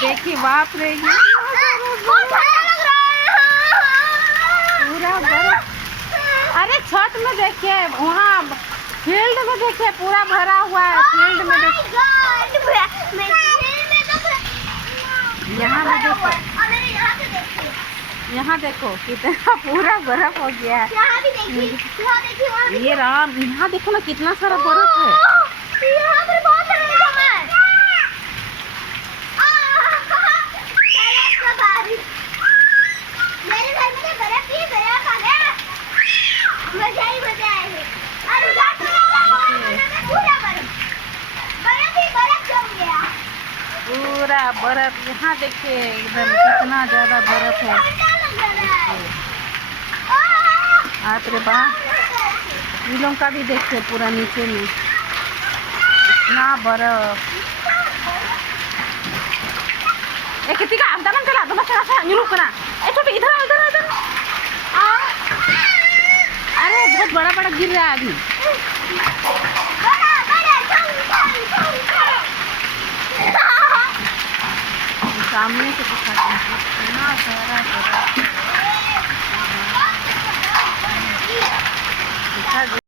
देखिए बाप रे पूरा बर्फ। अरे छत में देखिए, वहाँ फील्ड में देखिए पूरा भरा हुआ है। फील्ड में देखिए, यहाँ में देखो, यहाँ देखो कितना पूरा बर्फ हो गया है। ये राम, यहाँ देखो ना कितना सारा बर्फ है। यहाँ पर बहुत सारे मेरे घर में बर्फ ही बर्फ आ गया। मजा ही मजा आएगा। अरे पूरा बर्फ ही बर्फ जम गया। पूरा बर्फ यहाँ देखिए, एकदम कितना ज्यादा बर्फ है। आप रे बा, नीलों का भी देखिए पूरा नीचे में इतना बर्फ। ए कितनी का अंदर चला दो, बस ऐसा नीलू करा। ए छोटी इधर इधर इधर। अरे बहुत बड़ा बड़ा गिर रहा है अभी। सामने से दिखाते हैं कितना सारा बर्फ।